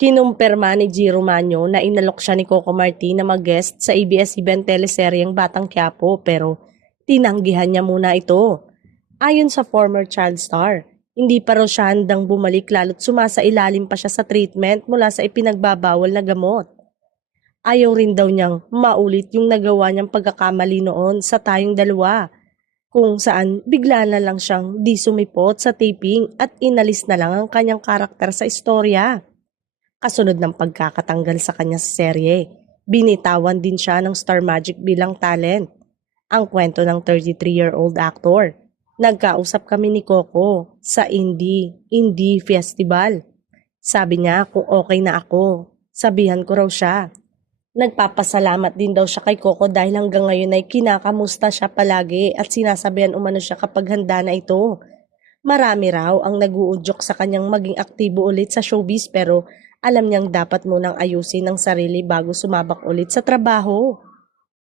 Kinumpirma ni G. Romano na inalok siya ni Coco Martin na mag-guest sa ABS-CBN teleseryeng Batang Quiapo pero tinanggihan niya muna ito. Ayon sa former child star, hindi pa raw siya handang bumalik lalo't sumasailalim pa siya sa treatment mula sa ipinagbabawal na gamot. Ayaw rin daw niyang maulit yung nagawa niyang pagkakamali noon sa Tayong Dalawa, kung saan bigla na lang siyang di sumipot sa taping at inalis na lang ang kanyang karakter sa istorya. Kasunod ng pagkakatanggal sa kanya sa serye, binitawan din siya ng Star Magic bilang talent. Ang kwento ng 33-year-old actor. Nagkausap kami ni Coco sa Indie Festival. Sabi niya kung okay na ako, sabihan ko raw siya. Nagpapasalamat din daw siya kay Coco dahil hanggang ngayon ay kinakamusta siya palagi at sinasabihan umano siya kapag handa na ito. Marami raw ang naguudyok sa kanyang maging aktibo ulit sa showbiz pero alam niyang dapat munang ayusin ang sarili bago sumabak ulit sa trabaho.